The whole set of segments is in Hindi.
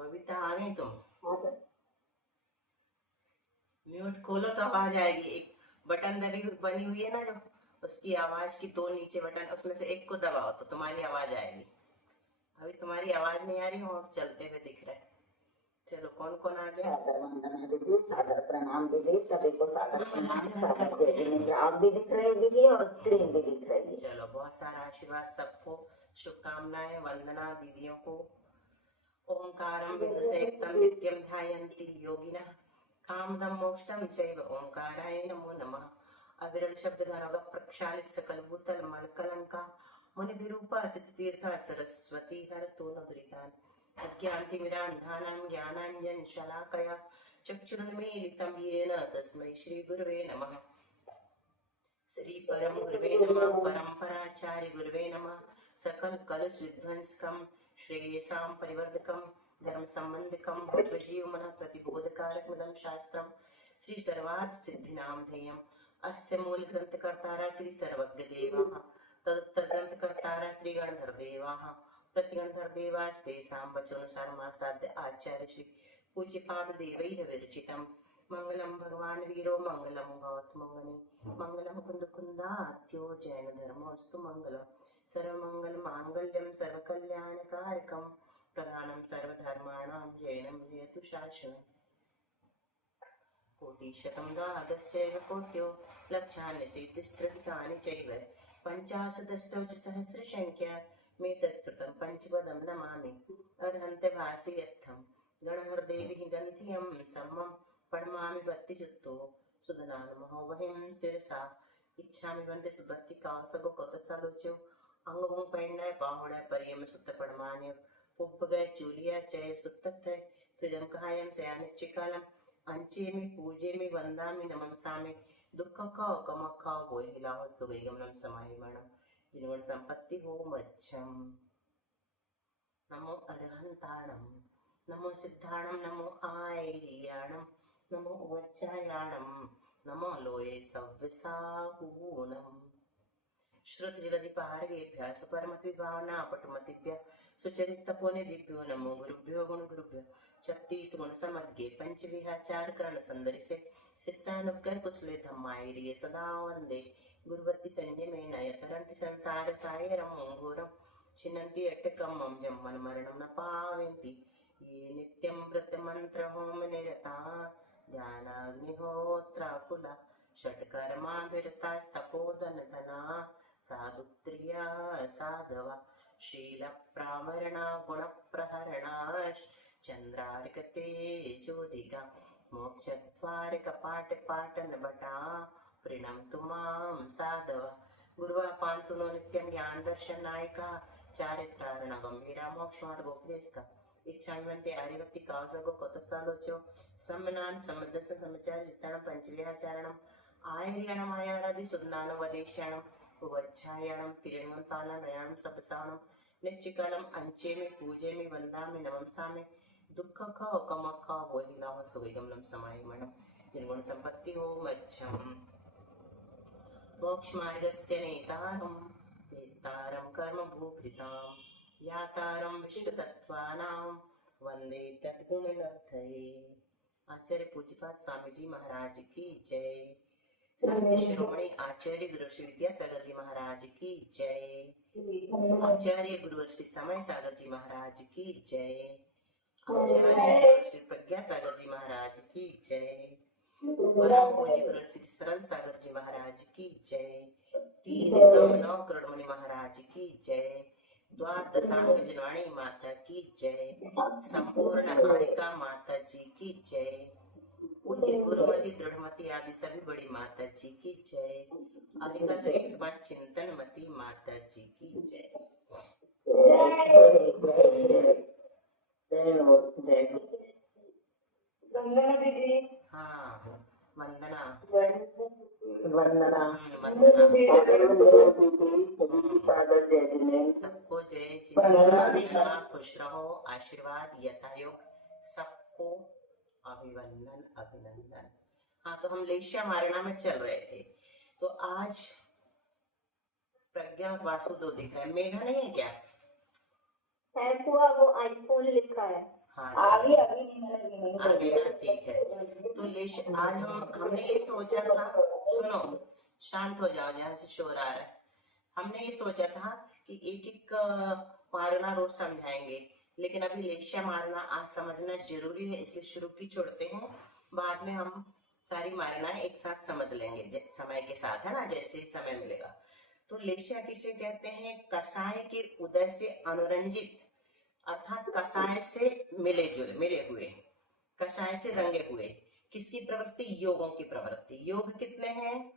बबीता आ गई तुम? हाँ तो म्यूट खोलो तो आवाज आएगी। एक बटन दबी बनी हुई है ना जो, उसकी आवाज की दो नीचे बटन, उसमें से एक को दबाओ तो तुम्हारी आवाज आएगी। अभी तुम्हारी आवाज नहीं आ रही हो, चलते हुए दिख रहा है। चलो कौन कौन आ गया? सादर वंदना दीदी, सादर प्रणाम दीदी, सभी को सादर प्रणाम। आचरण सादर करते जय हैं। जिनेन्द्र, आप भी दिख रहे हो दीदी और स्क्रीन भी दिख रही है। चलो बहुत सारा आशीर्वाद सबको, शुभकामनाएं, वंदना दीदियों को। ओंकारं बिंदुसेक्तं नित्यं ध्यायन्ति योगिनः कामदं मोक्षं चैव ओंकाराय नमो नमः। अविरल शब्द घनोगा प्रक्षालित सकल भूतल मल कलंका मुनि विरूपा सिद्ध तीर्था सरस्वती हरतु न दुरितान् अज्ञानतिमिरान्धानां ज्ञानाञ्जन शलाकया चक्षुरुन्मीलितं येन तस्मै श्री गुरुवे नमः। श्री परम गुरुवे नमः। परंपराचार्य गुरुवे नमः। सकल कलुष विध्वंसकम श्रेयसां परिवर्धकम धर्म संबंधकम भव्यजीव मन प्रतिबोधकारकमिदं शास्त्रम श्री सर्वार्थ सिद्धिनामधेयम्। अस्य मूल ग्रंथकर्तारः श्री सर्वज्ञदेवाः, तदुत्तर ग्रंथकर्तारः श्री गणधरदेवाः, प्रतिगणधरदेवास्तेषां वचोनुसारमासाद्य आचार्य श्री पूज्यपाद देवैः विरचितम्। मंगलम भगवान वीरो मंगलम गौतमंगनी मंगलम कुंद कुंदात्यो जैन धर्मोस्तु मंगलम सर्वमंगल मांगल्यम सर्वकल्याणकारकम प्रधानम सर्वधर्माणां जैनम जयतु शासनम्। कोटिशतं द्वादशैव कोट्यो लक्षानि सिद्धिस्त्रधिकानि चैव पञ्चाशदष्टौ च सहस्रसंख्या मेतच्छ्रुतं पंचपदं नमामि। अर्हन्त्यभासि यत्थं गणहरदेवीः गन्धियं सम्मं पढ़मामि भक्ति जुत्तो सुधनानमहो वहिं सिरसा इच्छामि वंदे सुभक्ति कासगो कोतसालोचो अंगों पैण्य बाहुड़ परियम सुत्त पढ़मान्य उपगय चूलिया चय सुत्तथे तुजम कहायम सयानिच्चिकालम अंचेमि पूजेमि वंदामि नमंसामि दुःख का कमखा वो हिलाव सुगैगमनम समाहिमणम जिनगुण संपत्ति हो मच्छम। नमो अरहंताणम नमो सिद्धाणम नमो आयर्याणम नमो वज्रायाणम नमो लोये सव्यसाहूनम। श्रुत जगति पारगेभ्यः सुपरमति भावना पटुमतिभ्यः सुचरित तपोनिधिभ्यो नमो गुरुभ्यो गुण गुरुभ्यो 36 गुण समग्गे पंच विहाचार कर्ण सुंदरी से शिष्यानुग्रह कुशले धम्मायिरिये सदा वंदे गुरुवत्ति संयमेन यतरन्ति संसार सायरं घोरं छिन्नन्ति अट्टकमं जम्मन मरणं न पावन्ति ये नित्यं व्रतमन्त्र होम निरता ध्यानाग्निहोत्राकुला षट्कर्माभिरतास्तपोधनधना साधुक्रिया साधवा शीलप्रावरणा गुणप्रहरणा चन्द्रार्कते ज्योतिका मोक्षद्वारकपाटपाटनभटा प्रणमतु मां साधव। गुरुवा पान्तु नो नित्यं ज्ञानदर्शनायिका चारित्रारण गंभीरा मोक्षमार्गोपदेशका इच्छान्वन्ते आर्यवत्ति कासगो कोतसालोचो सम्मनान समदस समाचार जितण पंचविहाचारणम आयर्याणम आयारादि सुदनान वदेशाणम वज्जायाणम तिरण्वंतानं नयाणम सपसाणम निच्चिकालम अंचेमि पूजेमि वंदामि नमंसामि दुःख खो कमख वो हिलाव सुगैगमनम समाहिमणम जिनगुण संपत्ति हो मच्छम। मोक्ष मार्गस्य नेतारं वेत्तारं कर्म भूभृतां यातारं विश्वतत्त्वानां वंदे तद्गुणनिधये। आचार्य पूज्यपाद स्वामी जी महाराज की जय। संत शिरोमणि आचार्य गुरु श्री विद्यासागर जी महाराज की जय। आचार्य गुरु श्री समय सागर जी महाराज की जय। आचार्य गुरु श्री प्रज्ञा सागर जी महाराज की जय। परम पूज्य गुरु श्री सरल सागर जी महाराज की जय। 3 करोड़ मुनि महाराज की जय। द्वादशांग जनवाणी माता की जय। संपूर्ण हारिका माता जी की जय। पूज्य गुरुमति दृढ़मति आदि सभी बड़ी माता जी की जय। अधिका से 105 चिंतनमती माता जी की जय। वंदना दीदी। हाँ वंदना वंदना वंदना सादर जय जिनेन्द्र, सबको जय जिनेन्द्र। खुश रहो, आशीर्वाद यथायोग सबको अभिवंदन अभिनंदन। हाँ तो हम लेशिया मारना में चल रहे थे, तो आज प्रज्ञा और वासु दो दिख रहा है। मेघा नहीं है क्या? है पूरा वो आईफोन लिखा है। हाँ आगे अभी नहीं मतलब ये नहीं आगे ना, ठीक है। तो आज हमने ये सोचा था, सुनो, शांत हो जाओ, जहाँ से शोर आ रहा है। हमने ये सोचा था कि एक एक मारना रोज समझाएंगे, लेकिन अभी लेशिया मारना आज समझना जरूरी है, इसलिए शुरू की छोड़ते हैं। बाद में हम सारी मारनाएं एक साथ समझ लेंगे समय के साथ, है ना, जैसे समय मिलेगा। तो लेशिया किसे कहते हैं? कसाय के उदय से अनुरंजित, अर्थात कसाय से मिले हुए, कसाय से रंगे हुए। किसकी प्रवृत्ति? योगों की प्रवृत्ति। योग कितने हैं?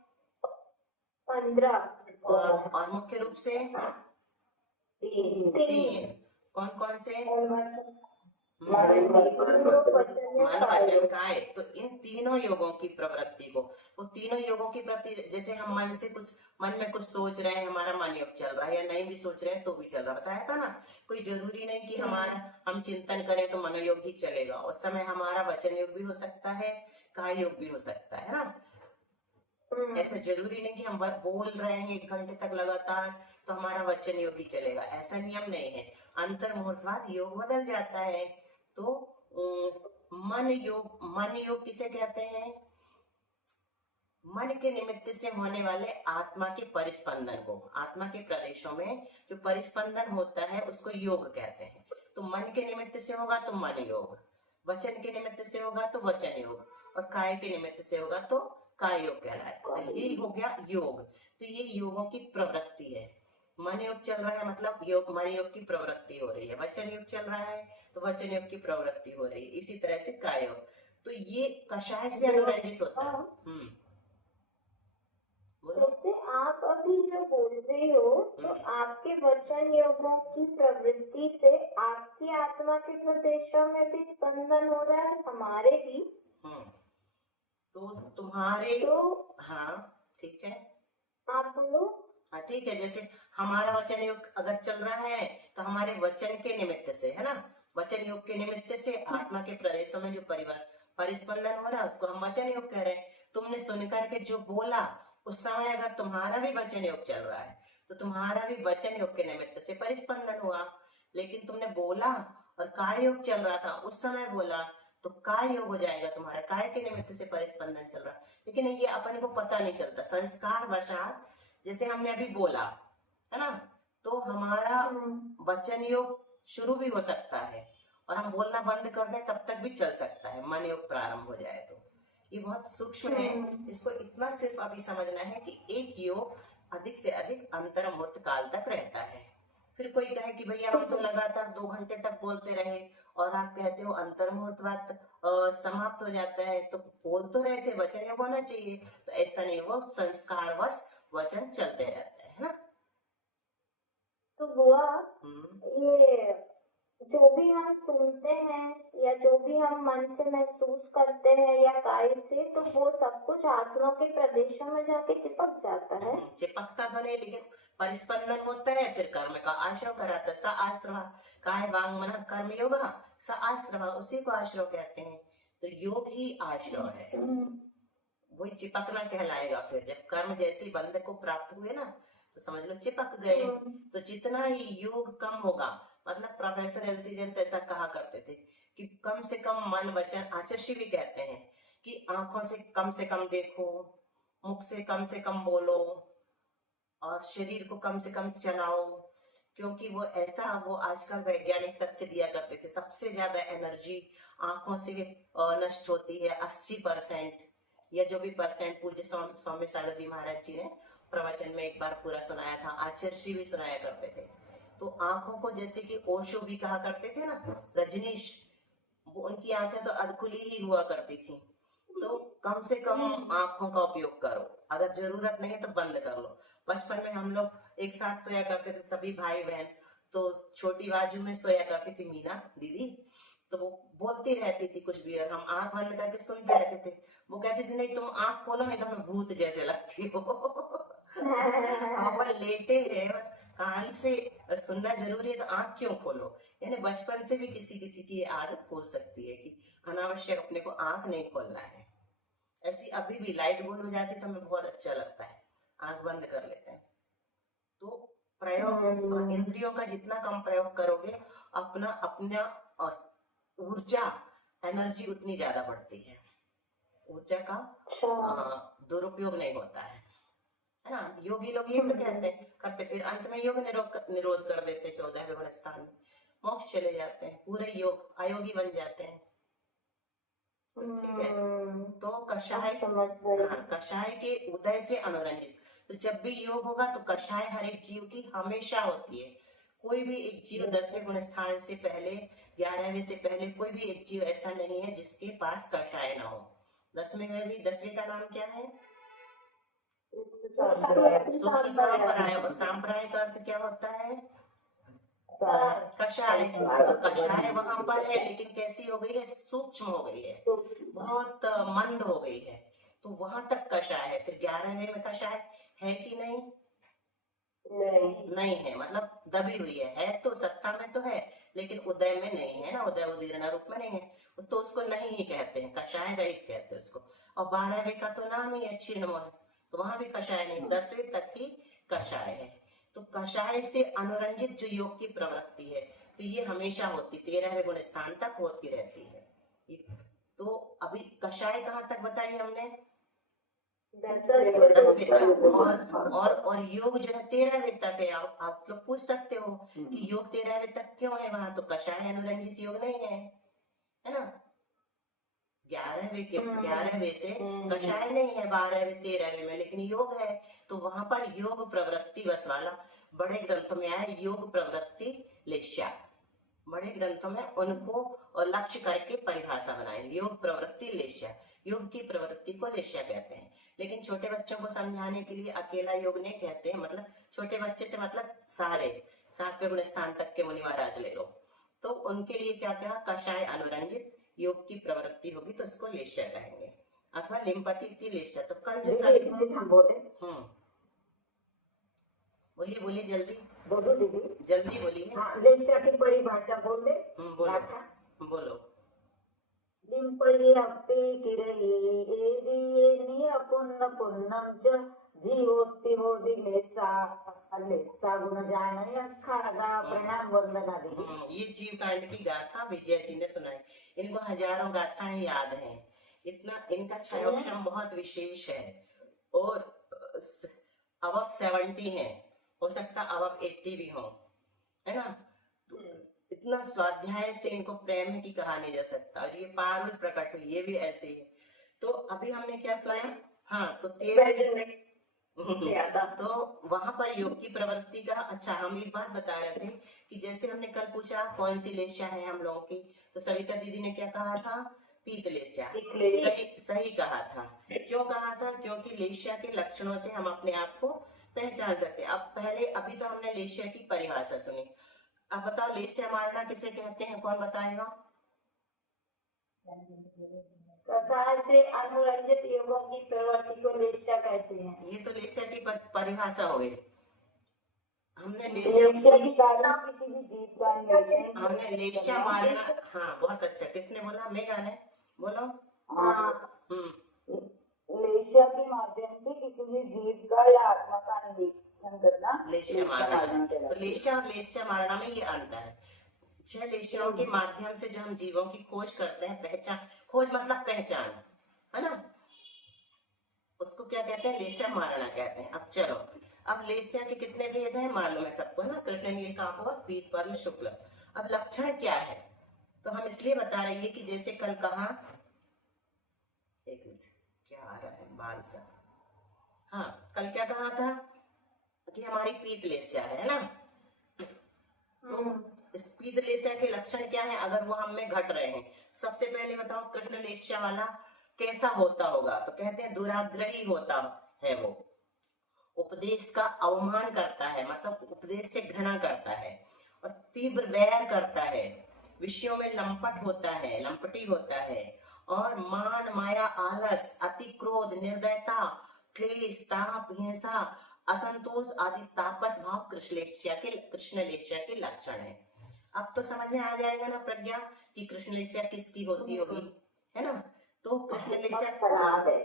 15 और मुख्य रूप से 3। कौन कौन से? मन, वचन, काय। तो इन तीनों योगों की प्रवृत्ति को, वो तीनों योगों की प्रवृत्ति, जैसे हम मन में कुछ सोच रहे हैं, हमारा मन योग चल रहा है, या नहीं भी सोच रहे हैं तो भी चल रहा, बताया था ना। कोई जरूरी नहीं कि हम चिंतन करें तो मनोयोग ही चलेगा, उस समय हमारा वचन योग भी हो सकता है, काय योग भी हो सकता है ना। ऐसा जरूरी नहीं कि हम बोल रहे हैं 1 घंटे तक लगातार तो हमारा वचन योग ही चलेगा, ऐसा नियम नहीं है। अंतर मुहूर्तवाद योग बदल जाता है। तो मन योग किसे कहते हैं? मन के निमित्त से होने वाले आत्मा के परिस्पंदन को, आत्मा के प्रदेशों में जो परिस्पंदन होता है उसको योग कहते हैं। तो मन के निमित्त से होगा तो मन योग, वचन के निमित्त से होगा तो वचन योग, और काय के निमित्त से होगा तो काय योग कहलाएगा। तो ये हो गया योग। तो ये योगों की प्रवृत्ति है। मन योग चल रहा है मतलब मन योग की प्रवृत्ति हो रही है, वचन योग चल रहा है तो वचन योग की प्रवृत्ति हो रही है, इसी तरह से काय योग। तो ये कषाय से अनुरंजित होता है। जैसे आप अभी जो बोल रहे हो, तो आपके वचन योगों की प्रवृत्ति से आपकी आत्मा के प्रदेशों में भी स्पंदन हो रहा है, हमारे भी। तो तुम्हारे तो हाँ ठीक है, आप बोलो। हाँ ठीक है। जैसे हमारा वचन योग अगर चल रहा है तो हमारे वचन के निमित्त से, है ना, वचन योग के निमित्त से आत्मा के प्रदेशों में जो परिस्पंदन हो रहा है उसको हम वचन योग कह रहे हैं। तुमने सुनकर के जो बोला उस समय अगर तुम्हारा भी वचन योग चल रहा है तो तुम्हारा भी वचन योग के निमित्त से परिस्पंदन हुआ। लेकिन तुमने बोला और काय योग चल रहा था, उस समय बोला तो काय योग हो जाएगा, तुम्हारा काय के निमित्त से परिस्पंदन चल रहा। लेकिन ये अपन को पता नहीं चलता, संस्कार वशात। जैसे हमने अभी बोला, है ना, तो हमारा वचन योग शुरू भी हो सकता है और हम बोलना बंद कर दें तब तक भी चल सकता है, मन योग प्रारंभ हो जाए तो। ये बहुत सूक्ष्म है, इसको इतना सिर्फ अभी समझना है कि एक योग अधिक से अधिक अंतर मुहूर्त काल तक रहता है। फिर कोई कहे कि भैया हम तो लगातार 2 घंटे तक बोलते रहे और आप कहते हो अंतर मुहूर्तवाद समाप्त हो जाता है, तो बोल तो रहे थे, वचन योग होना चाहिए। तो ऐसा नहीं, वो संस्कारवश वचन चलते रहते हैं, है ना। तो बुआ, ये जो भी हम सुनते हैं या जो भी हम मन से महसूस करते हैं या काय से, तो वो सब कुछ आत्मा के प्रदेशों में जाके चिपक जाता है। चिपकता तो नहीं, लेकिन परिस्पंदन होता है, फिर कर्म का आश्रय कराता है। स आश्रम काय वांग मन कर्म योग, स आश्रम उसी को आश्रय कहते हैं। तो योग ही आश्रय है, वही चिपकना कहलाएगा। फिर जब कर्म जैसे बंध को प्राप्त हुए ना तो समझ लो चिपक गए। तो जितना ही योग कम होगा, मतलब प्रोफेसर एलसी जैन तो ऐसा कहा करते थे कि कम से कम मन वचन, आचार्य भी कहते हैं कि आंखों से कम देखो, मुख से कम बोलो और शरीर को कम से कम चलाओ। क्योंकि वो आजकल वैज्ञानिक तथ्य दिया करते थे, सबसे ज्यादा एनर्जी आंखों से नष्ट होती है, 80% या जो भी परसेंट। पूज्य स्वामी सागर जी महाराज जी ने प्रवचन में एक बार पूरा सुनाया था, आचार्य भी सुनाया करते थे। तो आंखों को, जैसे कि ओशो भी कहा करते थे ना, रजनीश, वो उनकी आंखें तो अधखुली ही हुआ करती थी। तो कम से कम आंखों का उपयोग करो, अगर जरूरत नहीं है तो बंद कर लो। बचपन में हम लोग एक साथ सोया करते थे, सभी भाई बहन। तो छोटी बाजू में सोया करती थी मीना दीदी, तो वो बोलती रहती थी कुछ भी और हम आंख बंद करके सुनते रहते थे। वो कहती थी नहीं तुम आंख खोलो नहीं तो हमें भूत जैसे लगती हो। आप लेटे हैं बस, कहानी से सुनना जरूरी है तो आंख क्यों खोलो। यानी बचपन से भी किसी किसी की आदत हो सकती है कि अनावश्यक अपने को आंख नहीं खोलना है। ऐसी अभी भी लाइट गोल हो जाती तो हमें बहुत अच्छा लगता है, आंख बंद कर लेते हैं। तो प्रयोग इंद्रियों का जितना कम प्रयोग करोगे, अपना ऊर्जा एनर्जी उतनी ज्यादा बढ़ती है, ऊर्जा का दुरुपयोग नहीं होता है ना। योगी लोग ये तो कहते हैं करते, फिर अंत में योग निरोध कर देते 14वें गुण स्थान में, मोक्ष चले जाते हैं, पूरे योग अयोगी बन जाते हैं। ठीक है, तो कषाय, हाँ, कषाय के उदय से अनुरंजित, तो जब भी योग होगा तो कषाय हर एक जीव की हमेशा होती है। कोई भी एक जीव 10वें गुण स्थान से पहले, 11वें से पहले कोई भी एक जीव ऐसा नहीं है जिसके पास कषाय ना हो। 10वें में भी, 10वें का नाम क्या है? सूक्ष्म सांप्राय। और सांप्राय का अर्थ क्या होता है? कषाय। तो कषाय वहां पर है, लेकिन कैसी हो गई है? सूक्ष्म हो गई है, बहुत मंद हो गई है, तो वहां तक कषाय है। फिर 11वें में कषाय है कि नहीं? नहीं है, मतलब दबी हुई है तो सत्ता में तो है, लेकिन उदय में नहीं है ना, उदय उदीर्ण रूप में नहीं है, तो उसको नहीं ही कहते हैं, कषाय रहित कहते हैं उसको। और 12वें का तो नाम ही है क्षीणमय, तो वहां भी कषाय नहीं, 10वें तक ही कषाय है। तो कषाय से अनुरंजित जो योग की प्रवृत्ति है, तो ये हमेशा होती, 13वें गुण स्थान तक होती रहती है। तो अभी कषाय कहाँ तक बताई हमने? 10वें तक। और योग जो है 13वें तक है। आप लोग पूछ सकते हो कि योग 13वें तक क्यों है वहां, तो कषाय अनुरंजित योग नहीं है ना। 11वें से कषाय नहीं है, 12वें 13वें में, लेकिन योग है, तो वहां पर योग प्रवृत्ति बस वाला बड़े ग्रंथों में आया, योग प्रवृत्ति लेश्या। बड़े ग्रंथों में उनको और लक्ष्य करके परिभाषा बनाएंगे, योग प्रवृत्ति लेश्या। योग की प्रवृत्ति को लेश्या कहते हैं, लेकिन छोटे बच्चों को समझाने के लिए अकेला योग नहीं कहते हैं, मतलब छोटे बच्चे से मतलब सारे 7वें गुण स्थान तक के मुनि महाराज ले लो, तो उनके लिए क्या क्या? कषाय अनुरंजित योग की प्रवृत्ति होगी तो इसको लेश्या कहेंगे, अथवा लिम्पति लेश्या। तो कल जो बोलिए बोलिए, जल्दी बोलो दीदी, जल्दी बोलिए। हाँ, लेश्या की परिभाषा बोल दे। बोलो। लिम्पय्यप्पि किरयेदियेनि अपुन्न पुन्नं च जीवोत्तिवोदि लेस्सा गुण जानय खादा प्रणाम वंदनादि। ये जीव कांड की गाथा विजय जी ने सुनाई। इनको हजारों गाथाएं याद हैं, इतना इनका क्षयोक्षम बहुत विशेष है, और अबव 70 है, हो सकता अबव 80 भी हो, है ना। इतना स्वाध्याय से इनको प्रेम है कि कहा नहीं जा सकता, और ये पारुल प्रकट हुई, ये भी ऐसे ही है। तो अभी हमने क्या सुना? हाँ, तो 13 तो वहां पर योग की प्रवृत्ति का, अच्छा हम एक बात बता रहे थे कि जैसे हमने कल पूछा कौन सी लेश्या है हम लोगों की, तो सविता दीदी ने क्या कहा था? पीत लेश्या। सही कहा था। क्यों कहा था? क्योंकि लेश्या के लक्षणों से हम अपने आप को पहचान सकते हैं। अब पहले अभी तो हमने लेश्या की परिभाषा सुनी, अब बताओ लेश्या मारना किसे कहते हैं? कौन बताएगा? कषाय से अनुरंजित योगों की प्रवृत्ति को लेश्या कहते हैं। ये तो लेश्या की परिभाषा हो गई। हमने लेश्या की गाथा किसी भी जीव का, हमने लेश्या मारना, हाँ बहुत अच्छा, किसने बोला? मेघा ने, बोलो। लेश्या के माध्यम से किसी भी जीव का या आत्मा का निरीक्षण करना लेश्या मारना। तो लेश्या और लेश्या मारना में ये अंतर है। 6 लेश्याओं के माध्यम से जो हम जीवों की खोज करते हैं, पहचान, खोज मतलब पहचान, है ना, उसको क्या कहते हैं? लेश्या मारना कहते हैं। अब चलो, अब लेश्या के कितने भेद हैं मालूम है सबको ना, कृष्ण नील कापोर पीत पर्ण शुक्ल। अब लक्षण क्या है? तो हम इसलिए बता रही है कि जैसे कल कहा, एक मिनट क्या आ रहा है बाल सा, हाँ कल क्या कहा था कि हमारी पीत लेश्या है ना, तो इस पीत लेश्या के लक्षण क्या है अगर वो हम में घट रहे हैं? सबसे पहले बताओ कृष्ण लेश्या वाला कैसा होता होगा? तो कहते हैं दुराग्रही होता है, वो उपदेश का अवमान करता है, मतलब उपदेश से घृणा करता है, और तीव्र वैर करता है, विषयों में लंपट होता है, लंपटी होता है, और मान माया आलस अति क्रोध निर्दयता क्लेश ताप हिंसा असंतोष आदि तापस भाव कृष्ण लेश्या के लक्षण है। अब तो समझ में आ जाएगा ना प्रज्ञा कि कृष्ण लेश्या किसकी होती होगी, है ना। तो कृष्ण लेश्या खराब है,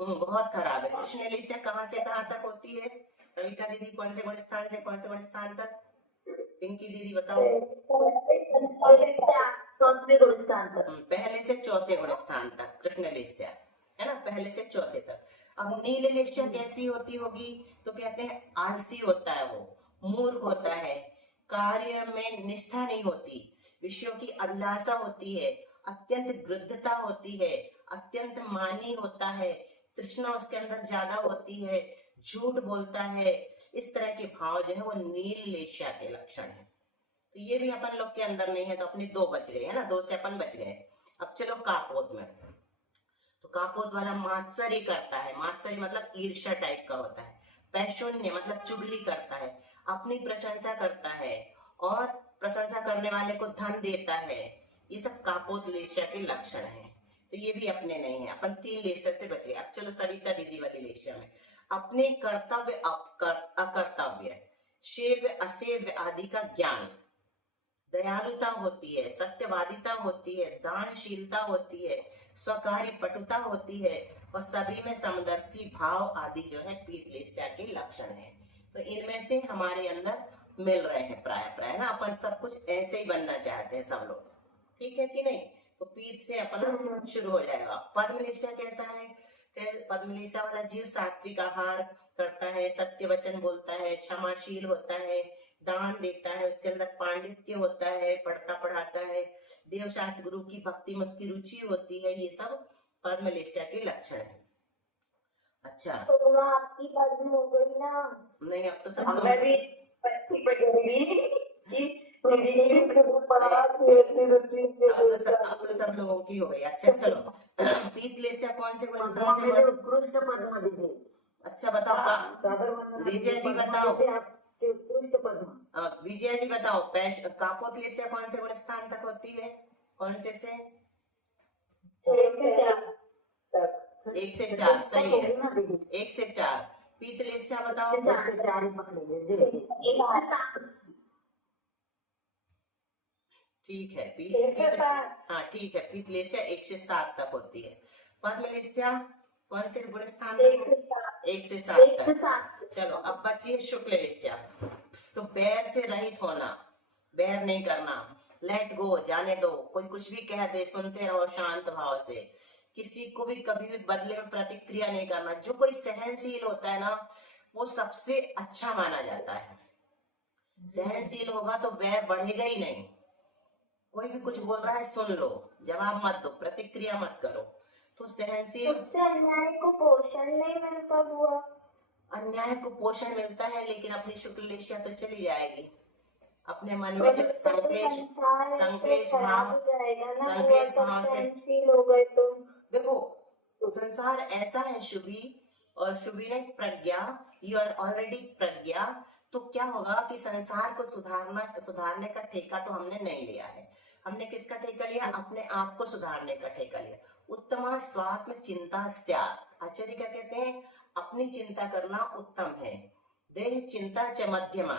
बहुत खराब है। कृष्ण लेश्या कहाँ से कहाँ तक होती है? सविता दीदी कौन से गुण स्थान से कौन से गुण स्थान तक? पिंकी दीदी बताओ। 7वें गुण स्थान स्थान तक। पहले से चौथे गुण स्थान तक कृष्ण लेस्या, है ना, पहले से चौथे तक। अब नील लेस्या कैसी होती होगी, तो कहते हैं आलसी होता है, वो मूर्ख होता है, कार्य में निष्ठा नहीं होती, विषयों की अभिलाषा होती है, अत्यंत गृद्धता होती है, अत्यंत मानी होता है, तृष्णा उसके अंदर ज्यादा होती है, झूठ बोलता है। इस तरह के भाव जो है वो नील लेस्या के लक्षण है। तो ये भी अपन लोग के अंदर नहीं है, तो अपने 2 बच गए, है ना, 2 से अपन बच गए। अब चलो कापोत में। तो कापोत वाला मात्सर्य करता है, मात्सर्य मतलब ईर्ष्या टाइप का होता है, पैशून्य मतलब चुगली करता है, अपनी प्रशंसा करता है और प्रशंसा करने वाले को धन देता है। ये सब कापोत लेस्या के लक्षण हैं। तो ये भी अपने नहीं है, अपन 3 लेस्या से बचे। अब चलो सरिता दीदी वाली लेस्या में, अपने कर्तव्य अकर्तव्य, सेव्य असेव्य आदि का ज्ञान, दयालुता होती है, सत्यवादिता होती है, दानशीलता होती है, स्वकार्य पटुता होती है और सभी में समदर्शी भाव आदि जो है पीत लेस्या के लक्षण है। तो इनमें से हमारे अंदर मिल रहे हैं प्राय ना, अपन सब कुछ ऐसे ही बनना चाहते हैं सब लोग, ठीक है कि नहीं। तो पीत से अपना शुरू हो जाएगा। पद्म लेस्या कैसा है, पद्म लेस्या वाला जीव सात्विक आहार करता है, सत्य वचन बोलता है, क्षमाशील होता है, दान देता है, उसके अंदर पांडित्य होता है, पढ़ता पढ़ाता है, देव शास्त्र गुरु की भक्ति में उसकी रुचि होती है। ये सब पद्म लेस्या के लक्षण है। अच्छा, तो वो आपकी पद्म हो गई ना। नहीं अब तो सब हमें भी पट्टी पे जरूरी कि अब तो सब लोगों की हो गई। अच्छा चलो, पीत लेस्या कौन से गुण स्थान से बढ़- उत्कृष्ट पद्म दीदी। अच्छा बताओ सादर वंदना विजय जी पद्मा बताओ। देवी आपके उत्कृष्ट पद्म। विजय जी बताओ, कापोत लेस्या कौन से गुण स्थान तक होती है, कौन से 1 से 4 सही है, 1 से 4। पीत लेस्या बताओ। 1 से 4 ही पकड़ लीजिए। ठीक है, एक से सात। हाँ ठीक है, पीत लेस्या 1 से 7 तक होती है। पद्म लेस्या कौन से गुण स्थान 1 तक, से 7। 1 से 7 तक। 7। चलो अब बची है शुक्ल लेस्या। तो बैर से रहित होना, बैर नहीं करना, लेट गो, जाने दो, कोई कुछ भी कह दे सुनते रहो शांत भाव से, किसी को भी कभी भी बदले में प्रतिक्रिया नहीं करना। जो कोई सहनशील होता है ना, वो सबसे अच्छा माना जाता है। सहनशील होगा तो वैर बढ़ेगा ही नहीं। कोई भी कुछ बोल रहा है सुन लो, जवाब मत दो, प्रतिक्रिया मत करो। तो सहनशील, उससे अन्याय को पोषण नहीं मिलता हुआ। अन्याय को पोषण मिलता है, लेकिन अपनी शुक्ल लेस्या तो चली जाएगी। अपने मन में और जब उससे तो संक्लेश संसार ऐसे संक्लेश खराब भाव, हो जाएगा ना, संक्लेश हुआ सब भाव से, सहनशील हो गए तो। देखो संसार ऐसा है शुभी, और शुभी ने प्रज्ञा, यू आर ऑलरेडी प्रज्ञा। तो क्या होगा कि संसार को सुधारने का ठेका तो हमने नहीं लिया है। हमने किसका ठेका लिया, अपने आप को सुधारने का ठेका लिया। उत्तमा स्वात्म चिंता स्यात्। आचार्य क्या कहते हैं, अपनी चिंता करना उत्तम है। देह चिंता च मध्यमा,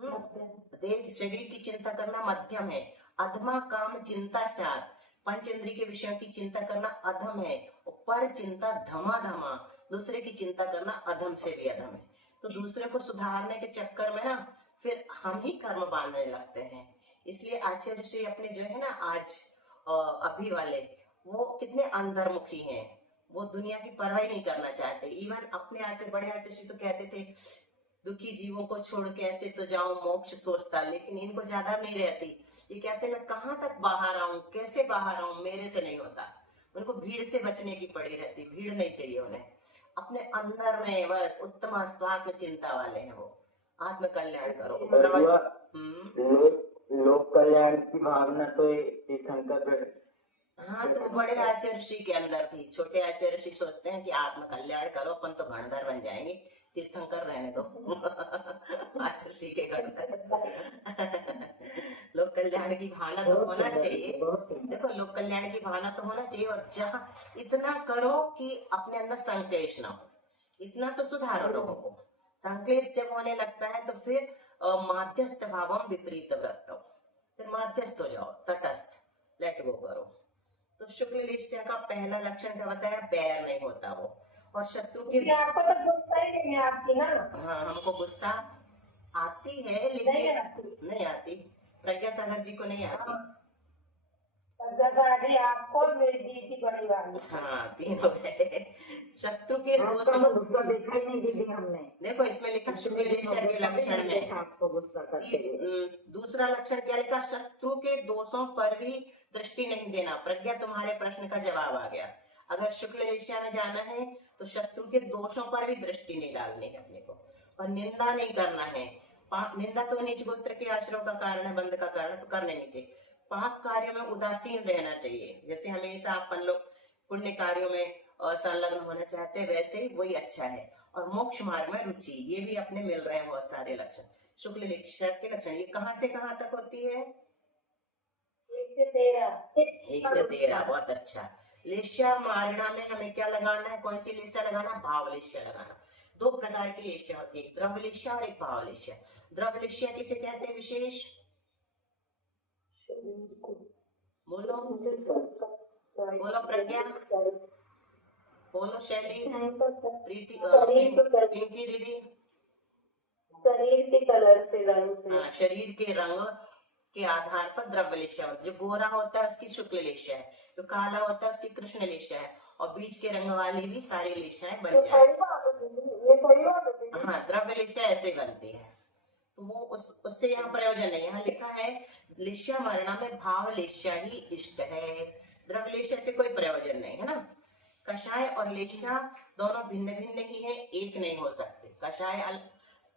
देह शरीर की चिंता करना मध्यम है। अधमा काम चिंता स्यात्, पंच इंद्रिय के विषयों की चिंता करना अधम है। और पर चिंता धमा धमा, दूसरे की चिंता करना अधम से भी अधम है। तो दूसरे को सुधारने के चक्कर में ना फिर हम ही कर्म बांधने लगते हैं। इसलिए आचार्य श्री अपने जो है ना आज अभी वाले, वो कितने अंतर्मुखी हैं, वो दुनिया की परवाह नहीं करना चाहते। इवन अपने आचार्य, बड़े आचार्य श्री तो कहते थे दुखी जीवों को छोड़ के ऐसे तो जाऊं मोक्ष सोचता, लेकिन इनको ज्यादा नहीं रहती। ये कहते मैं कहाँ तक बाहर आऊं, कैसे बाहर आऊं, मेरे से नहीं होता। उनको भीड़ से बचने की पड़ी रहती, भीड़ नहीं चाहिए उन्हें। अपने अंदर में बस उत्तम स्वात्म चिंता वाले हैं वो। आत्म कल्याण करो। लोक कल्याण की भावना तो तीर्थंकर, हाँ तो बड़े आचार्य श्री के अंदर थी। छोटे आचार्य श्री सोचते हैं कि आत्म कल्याण करो, अपन तो गणधर बन जाएंगे, तीर्थंकर रहने दो। आचार्य श्री के गणधर। लोक कल्याण की भावना तो होना चाहिए। देखो लोक कल्याण की भावना तो होना चाहिए, और जहाँ इतना करो कि अपने अंदर संक्लेश ना हो, इतना तो सुधारो लोगों को। संक्लेश जब होने लगता है तो फिर माध्यस्थ भावम विपरीत वृत्तम, फिर माध्यस्थ हो जाओ, तटस्थ, लेट गो करो। तो शुक्ल लेस्या का पहला लक्षण क्या बताया, बैर नहीं होता वो। और शत्रु के, आपको तो गुस्सा ही नहीं आती ना। हाँ हमको गुस्सा आती है, लेकिन नहीं आती। प्रज्ञा सागर जी को नहीं आती। साड़ी आपको मेरी दीदी बड़ी वाली। हाँ, 3 हो गए। शत्रु के आपका दोषों, तो गुस्सा देखा ही नहीं दीदी हमने। देखो इसमें लिखा शुक्ल लेशा के लक्षण में। देखा आपको गुस्सा करते हुए। दूसरा लक्षण क्या लिखा? शत्रु के दोषों पर भी दृष्टि नहीं देना। प्रज्ञा, तुम्हारे प्रश्न का जवाब आ गया। अगर शुक्ल लेशा में जाना है तो शत्रु के दोषों पर भी दृष्टि नहीं डालनी है अपने को, और निंदा नहीं करना है। निंदा तो नीच गोत्र के आश्रम का कारण है, बंध का कारण, तो करने नहीं चाहिए। पाप कार्यों में उदासीन रहना चाहिए। जैसे हमेशा अपन लोग पुण्य कार्यों में संलग्न होना चाहते हैं, वैसे ही वही अच्छा है। और मोक्ष मार्ग में रुचि, ये भी अपने मिल रहे हैं बहुत सारे लक्षण। शुक्ल लेशा के लक्षण ये कहाँ से कहाँ तक होती है? 1 से 13। 1 से 13, बहुत अच्छा। लेशा मारणा में हमें क्या लगाना है? कौन सी लेशा लगाना? भाव लेशा लगाना। 2 प्रकार की लेशा होती है, एक द्रव्य लेशा और एक भाव लेशा। द्रव्य लेशा किसे कहते हैं विशेष? बोलो बोलो प्रज्ञा, बोलो शैली, प्रीति, पिंकी दीदी। शरीर के कलर से, रंग से। हाँ, शरीर के रंग के आधार पर द्रव्य लेशा होती है। जो गोरा होता है उसकी शुक्ल लेशा है, जो काला होता है उसकी कृष्ण लेशा है, और बीच के रंग वाली भी सारी लेशाएं बन जाए। हाँ, द्रव्य लेशा ऐसे बनती है। तो वो उससे यहाँ प्रयोजन नहीं। यहाँ लिखा है लेशा मरणा में भाव लेशा ही इष्ट है, द्रव्य लेशा से कोई प्रयोजन नहीं है ना। कषाय और लेशा दोनों भिन्न भिन्न ही है, एक नहीं हो सकते। कषाय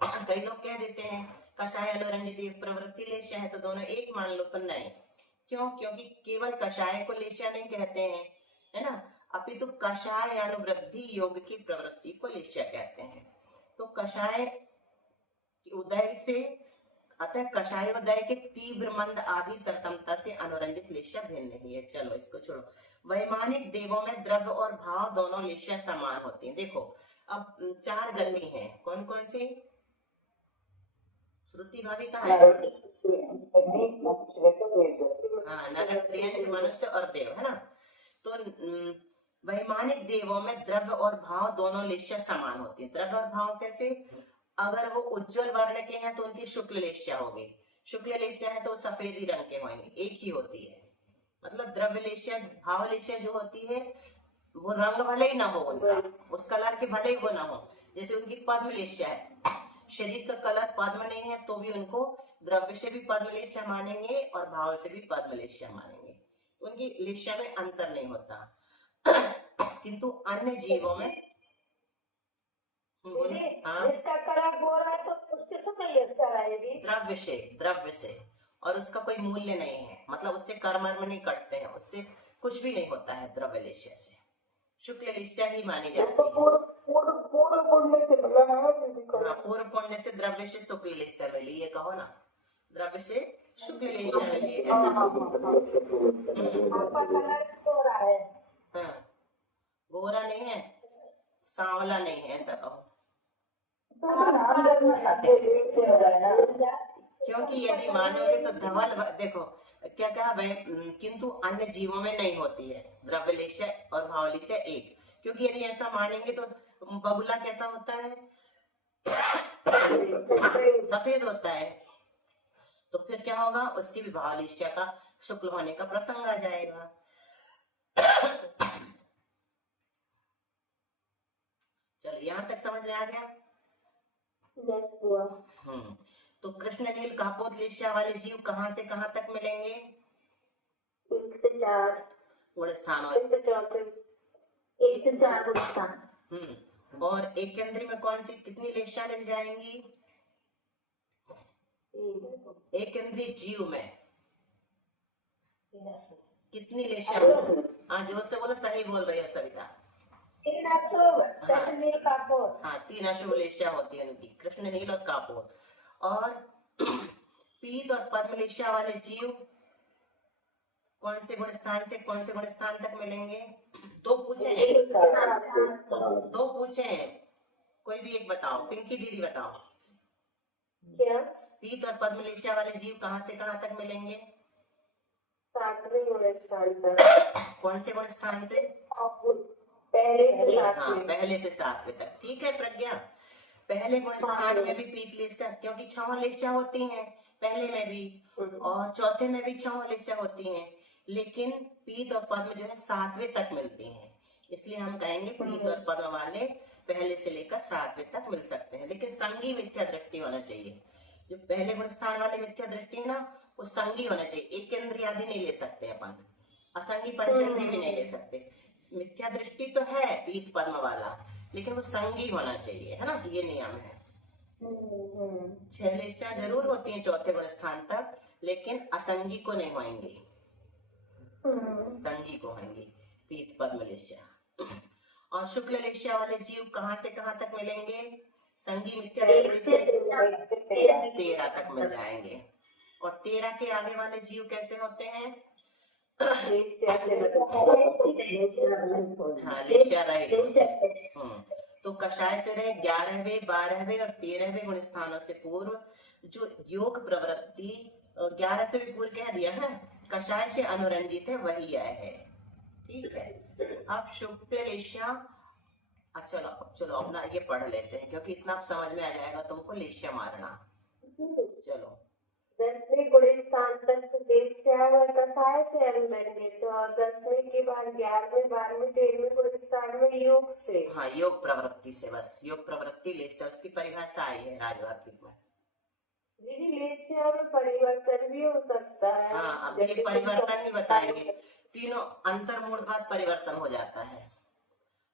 कई लोग कह देते हैं कषाय अनुरंजित प्रवृत्ति लेशा है, तो दोनों एक मान लो, तो नहीं। क्यों? क्योंकि केवल कषाय को लेशा नहीं कहते हैं, है ना, अपितु कषाय अनुवृद्धि योग की प्रवृत्ति को लेशा कहते हैं। तो कषाय उदय से, अतः कषायोदय के तीव्र मंद आदि तरतमता से अनुरंजित लेशा भिन्न नहीं है। चलो इसको छोड़ो। वैमानिक देवों में द्रव्य और भाव दोनों लेशा समान होती हैं। देखो अब 4 गति हैं, कौन कौन सी? श्रुति भाभी कहाँ है? हाँ, नर, त्रियंच, मनुष्य और देव, है ना। तो वैमानिक देवों में द्रव्य और भाव दोनों लेशा समान होती है। द्रव्य और भाव कैसे? अगर वो उज्जवल वर्ण के हैं तो उनकी शुक्ल लेशा होगी, शुक्ल लेशा है तो सफेदी रंग के होंगे, एक ही होती है। मतलब द्रव्य लेशा, भाव लेशा जो होती है वो रंग भले ही ना हो उनका, उस कलर के भले ही वो ना हो। जैसे उनकी पद्म लेशा है, शरीर का कलर पद्म नहीं है तो भी उनको द्रव्य से भी पद्म लेशा मानेंगे और भाव से भी पद्म लेशा मानेंगे। उनकी लेशा में अंतर नहीं होता। किंतु अन्य जीवों में जिसका कलर गोरा है तो उसके शुक्ल लेशा रहेगी। द्रव्य से, और उसका कोई मूल्य नहीं है, मतलब उससे कर्म नहीं कटते हैं, उससे कुछ भी नहीं होता है। द्रव्य लेशा से शुक्ल लेशा ही मानी जाती है। पूर्ण पुण्य से मिला है। हाँ, पूर्व पुण्य से द्रव्य से शुक्ल लेशा मिली, ये कहो ना, द्रव्य से शुक्ल लेशा मिली, ऐसा। आपका कलर गोरा है। हाँ, गोरा नहीं है, सांवला नहीं है, ऐसा कहो। क्योंकि यदि मानोगे तो धवल, देखो क्या कहा, किंतु अन्य जीवों में नहीं होती है द्रव्य लेशा और भाव लेशा एक। क्योंकि यदि ऐसा मानेंगे तो बगुला कैसा होता है? सफेद होता है। तो फिर क्या होगा? उसकी भी भाव लेशा का शुक्ल होने का प्रसंग आ जाएगा। चलो यहाँ तक समझ में आ गया? तो कृष्ण नील कापोत लेशा वाले जीव कहाँ से कहाँ तक मिलेंगे? 1 से 4 गुण स्थान, 1 से 4 गुण स्थान। और एक केंद्री में कौन सी कितनी लेशा मिल जाएंगी? एक केंद्रीय जीव में कितनी लेशा? हाँ, जोर से बोलो, सही बोल रही है सविता। 3 अशुभ, कृष्ण नील कापोत। हाँ, 3 अशुभ लेशा होती है उनकी, कृष्ण नील और कापोत। और पीत और पद्म लेशा वाले जीव कौन से गुण स्थान से कौन से गुण स्थान तक मिलेंगे? 2 पूछे हैं, कोई भी एक बताओ। पिंकी दीदी बताओ। क्या? पीत और पद्म लेशा वाले जीव कहाँ से कहाँ तक मिलेंगे? 7वें गुण स्थान तक। कौन से गुण स्थान से? पहले से 7वें। हाँ, पहले से 7वें तक। ठीक है प्रज्ञा, पहले गुण स्थान में भी पीत लेशा, क्योंकि 6 लेशा होती हैं पहले में भी, और चौथे में भी 6 लेशा होती हैं। लेकिन पीत और पद्म जो है 7वें तक मिलती हैं, इसलिए हम कहेंगे पीत और पद्म वाले पहले से लेकर 7वें तक मिल सकते हैं। लेकिन संगी मिथ्या दृष्टि होना चाहिए। जो पहले गुण स्थान वाले मिथ्या दृष्टि है ना, वो संगी होना चाहिए। एक इंद्रिय आदि नहीं ले सकते अपन, असंगी पंचेंद्रिय भी नहीं ले सकते। मिथ्या दृष्टि तो है पीत पद्म वाला, लेकिन वो संगी होना चाहिए, है ना, ये नियम है। 6 लेशियां जरूर होती हैं 4थे गुण स्थान तक, लेकिन असंगी को नहीं होंगी, संगी को होंगी पीत पद्म लेशिया। और शुक्ल लेशिया वाले जीव कहाँ से कहाँ तक मिलेंगे? संगी मिथ्या दृष्टि से 13 तक मिल जाएंगे। और 13 के आगे वाले जीव कैसे होते हैं? हाँ, लेशिया रहित। तो कषाय से रहे 11वें, 12वें और 13वें गुण स्थानों से पूर्व जो योग प्रवृत्ति, 11 से भी पूर्व कह दिया है, कषाय से अनुरंजित है, वही यह है। ठीक है, अब शुक्ल लेशिया, चलो अपना ये पढ़ लेते हैं, क्योंकि इतना समझ में आ जाएगा तुमको लेशिया मारना। चलो 10वें गुण स्थान तक लेशिया व कषाय से अनुरंजित, और 10वें के बाद 11वें, 12वें, 13वें गुण स्थान में योग से। हाँ, योग प्रवृत्ति से, बस योग प्रवृत्ति लेशिया, उसकी परिभाषा आई है राजवार्तिक में। दीदी लेशिया में परिवर्तन भी हो सकता है। हाँ, अब ये परिवर्तन ही बताएंगे। तीनों अंतर्मूर्धवत परिवर्तन हो जाता है।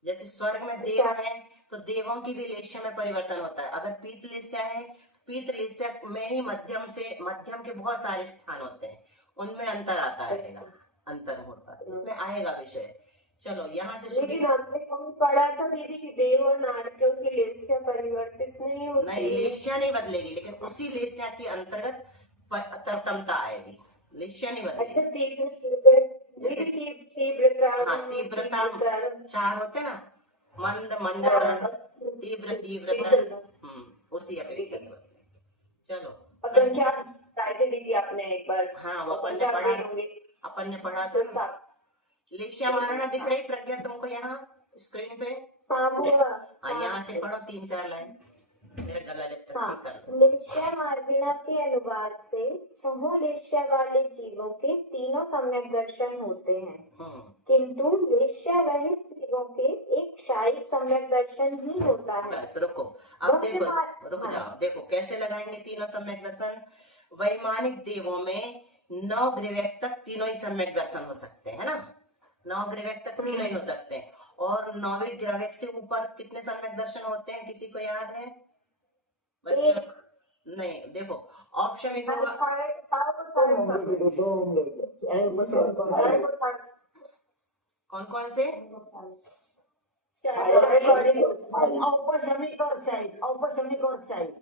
जैसे स्वर्ग में देव है तो देवों की भी लेशिया में परिवर्तन होता है। अगर पीत लेशिया है, पीत लेशिया में ही मध्यम के बहुत सारे स्थान होते हैं, उनमें अंतर आता रहेगा, अंतर्मूर्धवत, इसमें आएगा विषय। चलो यहाँ से लेकिन हमने कभी पढ़ा था दीदी कि देव और नारकियों की लेशिया परिवर्तित नहीं होती। नहीं, लेशिया नहीं बदलेगी, लेकिन उसी लेशिया के अंतर्गत तरतमता आएगी, लेशिया नहीं बदलेगी। तीव्रता 4 होते ना, मंद, मंद, तीव्र, तीव्रता, उसी अपेक्षा से बदले। चलो संख्या दीदी आपने एक बार, हाँ, वो अपन ने पढ़ा था। लेशिया मारना दिख रही प्रज्ञा तुमको यहाँ स्क्रीन पे? हाँ, यहाँ से पढ़ो 3-4 लाइन, मेरा गला जब तक ठीक कर लो। लेशिया मार्गिणा के अनुवाद से 6 लेशिया वाले जीवों के तीनों सम्यक दर्शन होते हैं, किंतु लेशिया रहित जीवों के एक क्षायिक सम्यक दर्शन ही होता है। बस रुको, अब देखो, रुक जाओ, देखो कैसे लगाएंगे तीनों सम्यक दर्शन। वैमानिक देवों में 9 ग्रीवेक तक तीनों ही सम्यक दर्शन हो सकते हैं ना, 9 ग्रीवेक तक तीनों ही हो सकते हैं। और 9वें ग्रीवेक से ऊपर कितने सम्यक दर्शन होते हैं, किसी को याद है बच्चों? नहीं, देखो ऑप्शन में होगा, कौन कौन से? औपशमिक और क्षयिक, औपशमिक और क्षयिक।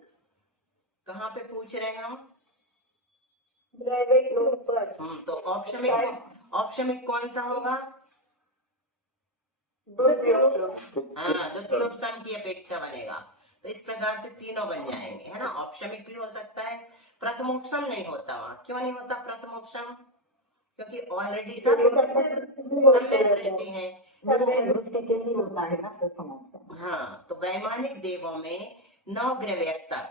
कहाँ पे पूछ रहे हैं हम? ग्रीवेक के ऊपर। तो ऑप्शन में कौन सा होगा? हाँ, द्वितीयोपसम की अपेक्षा बनेगा। तो इस प्रकार से तीनों बन जाएंगे, है ना। औपशमिक भी हो सकता है, प्रथमोपसम नहीं होता वहाँ। क्यों नहीं होता प्रथमोपसम? क्योंकि ऑलरेडी सब सम्यक दृष्टि है। होता है ना प्रथमोपसम। हाँ, तो वैमानिक देवों में 9 ग्रीवेक तक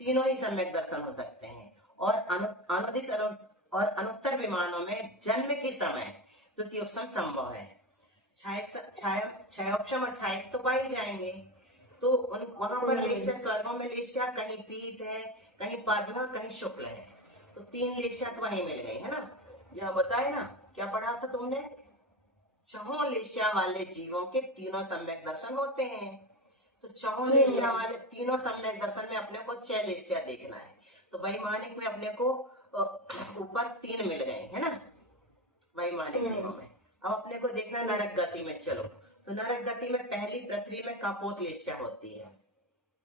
तीनों ही सम्यक दर्शन हो सकते हैं। और अनुदिश और अनुत्तर विमानों में जन्म के समय द्वितीयोपसम संभव है। क्षयोपसम और क्षायिक तो पाए जाएंगे। तो वहां पर लेशिया, स्वर्गों में लेशिया कहीं पीत है, कहीं पद्म, कहीं शुक्ल है, तो 3 लेशिया तो वहीं मिल गई, है ना। यह बताए ना, क्या पढ़ा था तुमने? 6 लेशिया वाले जीवों के तीनों सम्यक दर्शन होते हैं। तो 6 लेशिया वाले तीनों सम्यक दर्शन में अपने को 6 लेशिया देखना है। तो वैमानिक में अपने को ऊपर 3 मिल गए, है ना, वैमानिक देवों में। अब अपने को देखना नरक गति में। चलो, तो नरक गति में पहली पृथ्वी में कापोत लेशिया होती है,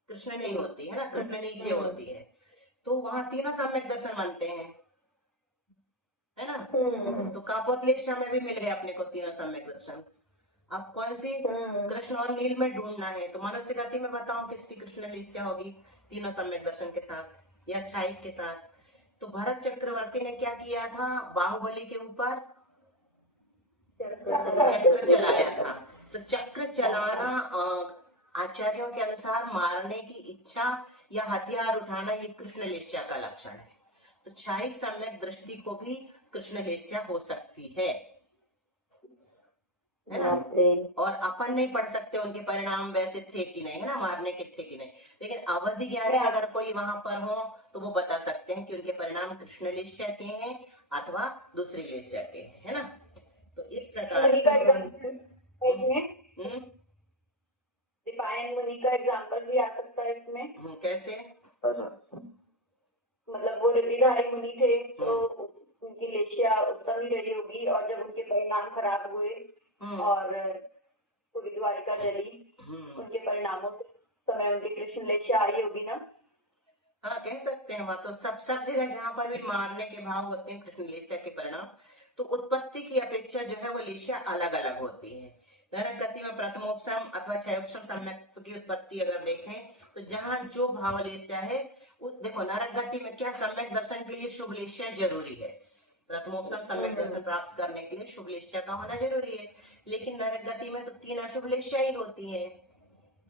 कृष्ण नहीं होती है ना, कृष्ण नीचे होती है। तो वहां तीनों सम्यक दर्शन बनते हैं, है ना। तो कापोत लेशिया में भी मिल गए अपने को तीनों सम्यक दर्शन। अब कौन सी? कृष्ण और नील में ढूंढना है। तो मनुष्य गति में बताओ किसकी कृष्ण लेशिया होगी तीनों सम्यक दर्शन के साथ या क्षायिक के साथ? तो भरत चक्रवर्ती ने क्या किया था? बाहुबली के ऊपर चक्र चलाया था। तो चक्र चलाना आचार्यों के अनुसार मारने की इच्छा या हथियार उठाना, ये कृष्ण लेशिया का लक्षण है। तो क्षायिक सम्यक दृष्टि को भी कृष्ण लेस्या हो सकती है ना। बाप रे। और अपन नहीं पढ़ सकते उनके परिणाम वैसे थे कि नहीं, है ना, मारने के थे कि नहीं, लेकिन अवधि ज्ञानी अगर कोई वहां पर हो तो वो बता सकते हैं कि उनके परिणाम कृष्ण लेस्या के हैं अथवा दूसरी लेस्या के हैं, है ना। तो इस प्रकार मुनि का से एग्जाम्पल दीपायन मुनि का एग्जाम्पल भी आ सकता है इसमें। कैसे? मतलब वो ऋतिधारी मुनि थे तो उनकी लेस्या उत्तम ही रही होगी, और जब उनके परिणाम खराब हुए और पूरी द्वारिका जली, उनके परिणामों से समय उनकी कृष्ण लेस्या आई होगी ना। हाँ, कह सकते हैं। वहां तो सब जगह जहाँ पर भी मारने के भाव होते हैं कृष्ण लेस्या के परिणाम, तो उत्पत्ति की अपेक्षा जो है वो लेस्या अलग अलग होती है। नरक गति में प्रथमोपसम अथवा क्षयोपसम सम्यक्त्व की उत्पत्ति अगर देखें तो जहाँ जो भाव लेस्या है, देखो नरक गति में क्या सम्यक दर्शन के लिए शुभ लेस्या जरूरी है, प्रथमोपसम सम्यक दर्शन प्राप्त करने के लिए शुभ लेस्या का होना जरूरी है, लेकिन नरक गति में तो 3 अशुभ लेस्या ही होती है,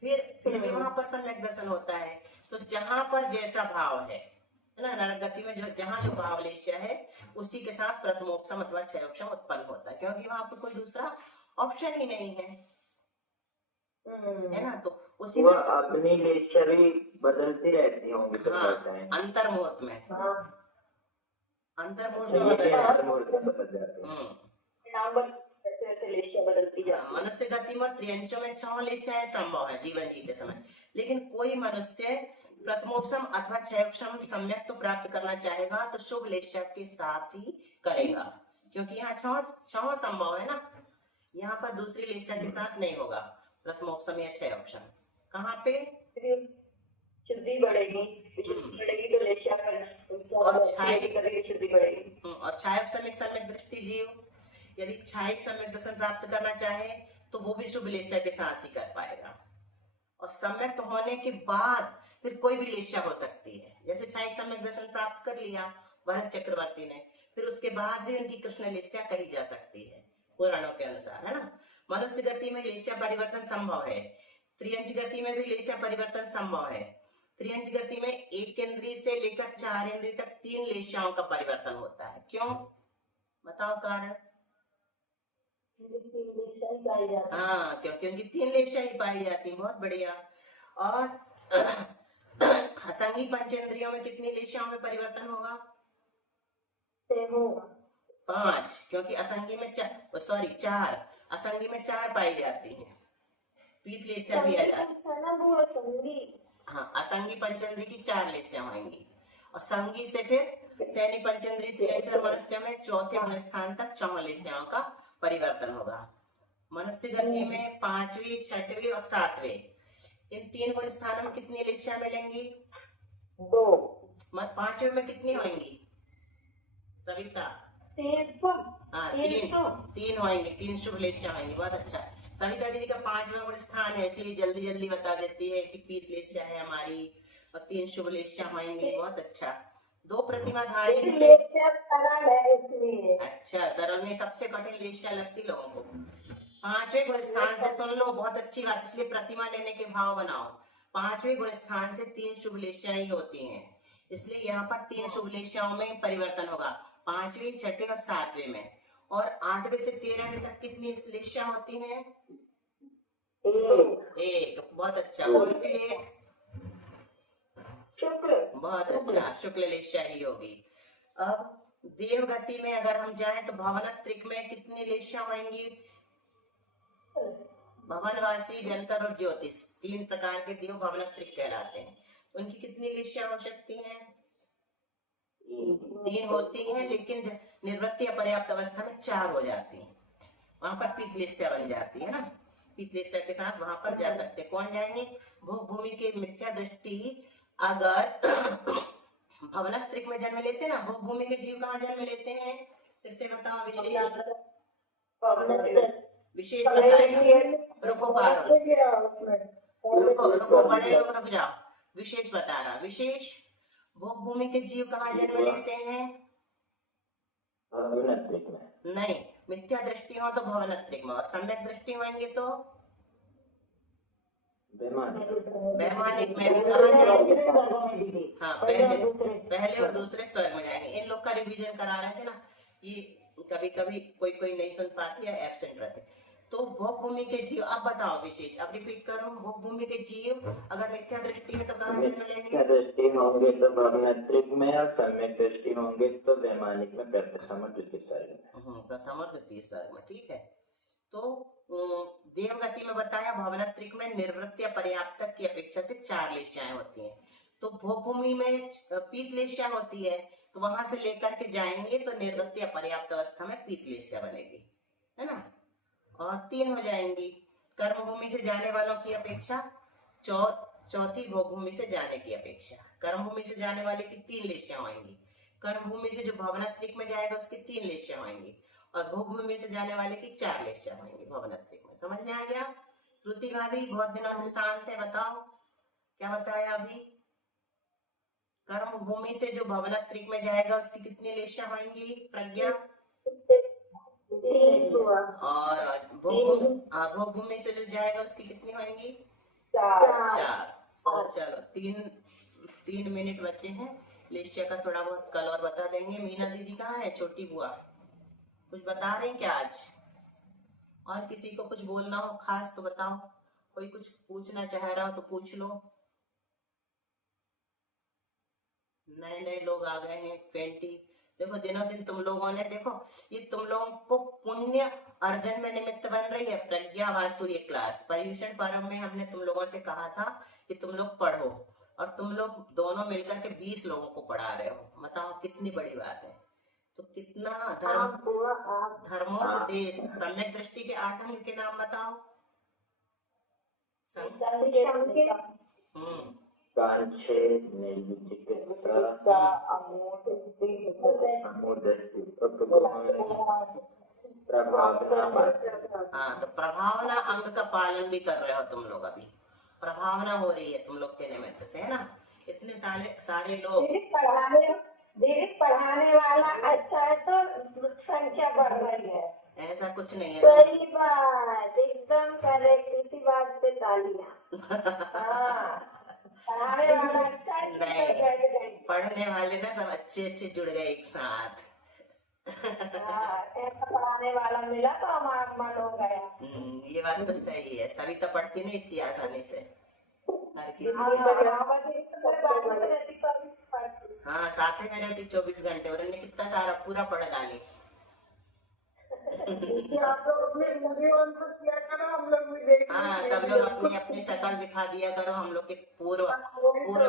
फिर भी वहां पर सम्यक दर्शन होता है। तो जहां पर जैसा भाव है ना, नरक गति में जहां जो भाव लेस्या है उसी के साथ प्रथमोपसम अथवा क्षयोपसम उत्पन्न होता है, क्योंकि वहां पर कोई दूसरा ऑप्शन ही नहीं है ना। तो उसी में अपनी लेस्या भी बदलती रहती होंगी तो अंतर्मुहूर्त में लेस्या बदलती जाती है। मनुष्य गति में त्रियंचों में 6 लेस्याएं संभव है जीवन जीते समय, लेकिन कोई मनुष्य प्रथमोपसम अथवा क्षयोपसम सम्यक तो प्राप्त करना चाहेगा तो शुभ लेस्या के साथ ही करेगा, क्योंकि यहाँ 6 संभव है ना, यहाँ पर दूसरी लेस्या के साथ नहीं होगा प्रथमोपसम या क्षयोपसम। कहाँ पे शुद्धि बढ़ेगी, बढ़ेगी तो लेस्या करना और शुद्धि बढ़ेगी। और क्षायक सम्यक दृष्टि जीव यदि क्षायक सम्यक दर्शन प्राप्त करना चाहे तो वो भी शुभ लेस्या के साथ ही कर पाएगा, और सम्यक तो होने के बाद फिर कोई भी लेस्या हो सकती है। जैसे क्षायक सम्यक दर्शन प्राप्त कर लिया भरत चक्रवर्ती ने, फिर उसके बाद भी उनकी कृष्ण लेस्या कही जा सकती है पुराणों के अनुसार, है ना। मनुष्य गति में लेस्या परिवर्तन संभव है, त्रियंच गति में भी लेस्या परिवर्तन संभव है। त्रियंच गति में 1 इंद्रिय से लेकर 4 इंद्रिय तक 3 लेस्याओं का परिवर्तन होता है। क्यों, बताओ कारण? हाँ, क्योंकि उनकी 3 लेस्या ही पाई जाती है। बहुत बढ़िया। और असंगी पंचेंद्रियों में कितनी लेस्याओं में परिवर्तन होगा? 5, क्योंकि असंगी में 4 असंगी में 4 पाई जाती है। पीत लेस्या भी आ जाती है। हाँ, असंगी पंचेंद्रिय की 4 लेस्या होंगी, और संगी से फिर सैनी पंचेंद्रिय त्रियंच मनुष्य में चौथे गुण स्थान तक 4 लेस्याओं का परिवर्तन होगा। मनुष्य गति में 5वीं, 6वीं और 7वीं, इन 3 गुण स्थानों में कितनी लेस्या मिलेंगी? 2। 5वें में कितनी होंगी सविता? 3 होंगी, 3 शुभ लेस्या होंगी। बहुत अच्छा। सविता दीदी का 5वां गुण स्थान है, इसलिए जल्दी जल्दी बता देती है कि पीत लेस्या है हमारी और 3 शुभ लेस्या होंगी। बहुत अच्छा। 2 प्रतिमाधारी से अच्छा, सरल में सबसे कठिन लेस्या लगती लोगों को। 5वें गुण स्थान से सुन लो, बहुत अच्छी बात, इसलिए प्रतिमा लेने के भाव बनाओ। 5वें गुण स्थान से 3 शुभ लेस्या ही होती हैं, इसलिए यहाँ पर 3 शुभ लेस्याओं में परिवर्तन होगा, 5वीं, 6वीं और 7वीं में। और 8वें से 13वें तक कितनी लेस्या होती हैं? 1। बहुत अच्छा। कौन सी है? शुक्ल। बहुत अच्छा, शुक्ल लेस्या ही होगी। अब देव गति में अगर हम जाएं तो भवनत्रिक में कितनी लेस्या होंगी? भवनवासी, व्यंतर और ज्योतिष, 3 प्रकार के देव भवनत्रिक कहलाते हैं। उनकी कितनी लेस्या हो सकती हैं? 3 होती हैं, लेकिन निवृत्ति अपर्याप्त अवस्था में 4 हो जाती हैं। वहां पर पीत लेस्या बन जाती है ना, पीत लेस्या के साथ वहां पर जा सकते। कौन जाएंगे? भोग भूमि के मिथ्या दृष्टि अगर भवनत्रिक में जन्म लेते ना, भोग भूमि के जीव कहाँ जन्म लेते हैं? फिर से बताओ। विशेष रुको बड़े लोग रुक जाओ, विशेष बता रहा। विशेष भोग भूमि के जीव कहाँ जन्म लेते हैं? नहीं, मिथ्या दृष्टि हो तो भवनत्रिक में, और सम्यक दृष्टि होंगे तो वैमानिक में भी कहाँ जाएंगे? हाँ, पहले और दूसरे स्वर्ग में जाएंगे। इन लोग का रिवीजन करा रहे थे ना ये कभी कभी कोई कोई नहीं सुन पाती या एब्सेंट रहते। तो भोग भूमि के जीव, अब बताओ विशेष, अब रिपीट करो, भोग भूमि के जीव अगर मिथ्या दृष्टि है तो कहाँ जन्म लेंगे? मिथ्या दृष्टि होंगे तो भवनात्रिक में, और सम्यक दृष्टि होंगे तो वैमानिक में, प्रथम और द्वितीय सर्ग में। प्रथम और द्वितीय सर्ग में, ठीक है। तो देवगति में बताया भवनात्रिक में निर्वृत्त या पर्याप्तक की अपेक्षा से 4 लेश्याएं होती हैं। तो भोग भूमि में पीत लेश्या होती है, तो वहां से लेकर के जाएंगे तो निर्वृत्त या पर्याप्त अवस्था में पीत लेश्या बनेगी, है ना, और 3 हो जाएंगी। कर्म भूमि से जाने वालों की अपेक्षा चौथी भोग भूमि से जाने की अपेक्षा, कर्म भूमि से जाने वाले की 3 लेश्या होंगी, कर्म भूमि से जो भवनात्रिक में जाएगा उसकी 3 लेश्या होंगी, और भोग भूमि से जाने वाले की 4 लेश्या होंगी भवनात्रिक में। समझ में आ गया? श्रुति भाभी बहुत दिनों से शांत है, बताओ क्या बताया अभी? कर्म भूमि से जो भवनात्रिक में जाएगा उसकी कितनी लेश्या होंगी प्रज्ञा? और भोग भूमि से जो जाएगा उसकी कितनी होंगी? 4। चलो 3 मिनट बचे हैं, लेश्या का थोड़ा बहुत कल और बता देंगे। मीना दीदी कहाँ है? छोटी बुआ कुछ बता रहे हैं क्या आज? और किसी को कुछ बोलना हो खास तो बताओ, कोई कुछ पूछना चाह रहा हो तो पूछ लो। नए नए लोग आ गए हैं 20। देखो दिनों दिन तुम लोगों ने, देखो ये तुम लोगों को पुण्य अर्जन में निमित्त बन रही है। प्रज्ञा वासु ये क्लास पर्युषण पर्व में हमने तुम लोगों से कहा था कि तुम लोग पढ़ो, और तुम लोग दोनों मिलकर के 20 लोगों को पढ़ा रहे हो। बताओ कितनी बड़ी बात है। तो कितना धर्मोपदेश, सम्यक दृष्टि के 8 अंग के नाम बताओ। कांचे, निर्विचिकित्सा, प्रभावना। हाँ, तो प्रभावना अंग का पालन भी कर रहे हो तुम लोग। अभी प्रभावना हो रही है तुम लोग के निमित्त से, है ना। इतने सारे लोग। दीदी पढ़ाने वाला अच्छा है तो संख्या बढ़ रही है। ऐसा कुछ नहीं है। सही बात, एकदम करेक्ट, इसी बात पे तालियां। पढ़ाने वाला अच्छा है, नहीं, पढ़ने वाले ना सब अच्छे अच्छे जुड़ गए एक साथ। ऐसा पढ़ाने वाला मिला तो हमारा मन हो गया। ये बात तो सही है, सभी तो पढ़ती नहीं इतनी आसानी से। हर किसी हाँ, साथ में रहती 24 घंटे, और इन्हें कितना सारा पूरा पढ़ डाली। हाँ, सब लोग अपनी अपनी शक्ल दिखा दिया करो हम लोग के पूर्व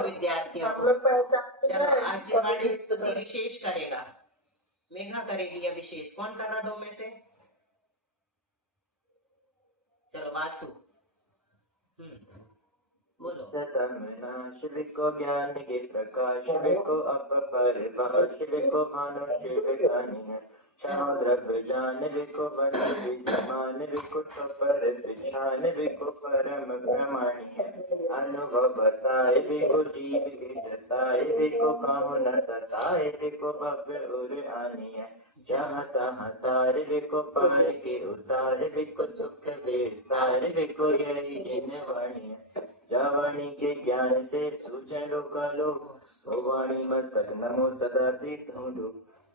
विद्यार्थियों को। चलो आज जिवाणी स्तुति विशेष करेगा, मेघा करेगी या विशेष? कौन कर रहा 2 में से? चलो वासु बोलो। शिव को ज्ञान के प्रकाश, शिव को अपरिभाष, शिव को भानु शिव ज्ञानी है। समुद्र जानव को वन विद्यमान, को पर पिछान को परम प्रमाणी है। अनुभव बताए को जीव के जताए, को काहू न सताए, को भव्य उर आनी है। जहाँ तहाँ तारे को पार के उतारे, को सुख विस्तार, को यही जिन वाणी है। जावाणी के ज्ञान से सूचन लोकालो, वाणी मस्तक नमो सदा तीर्थ ढूंढो।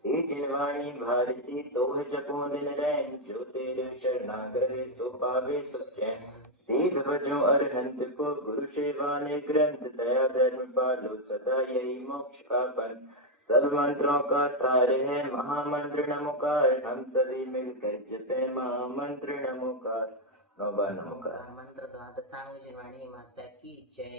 जिनवाणी भारती तोह जपो दिन रैन, जो तेरे शरणागरे सो पावे सुख चैन। दीद भजो अरहंत को गुरु सेवा ने ग्रंथ, दया धर्म पालो सदा यही मोक्ष का पंथ। सब मंत्रों का सार है महामंत्र नमोकार, हम सभी मिलकर जपे महामंत्र नमोकार। नमोकार। मंत्र द्वादशांग जिवाणी माता की जय।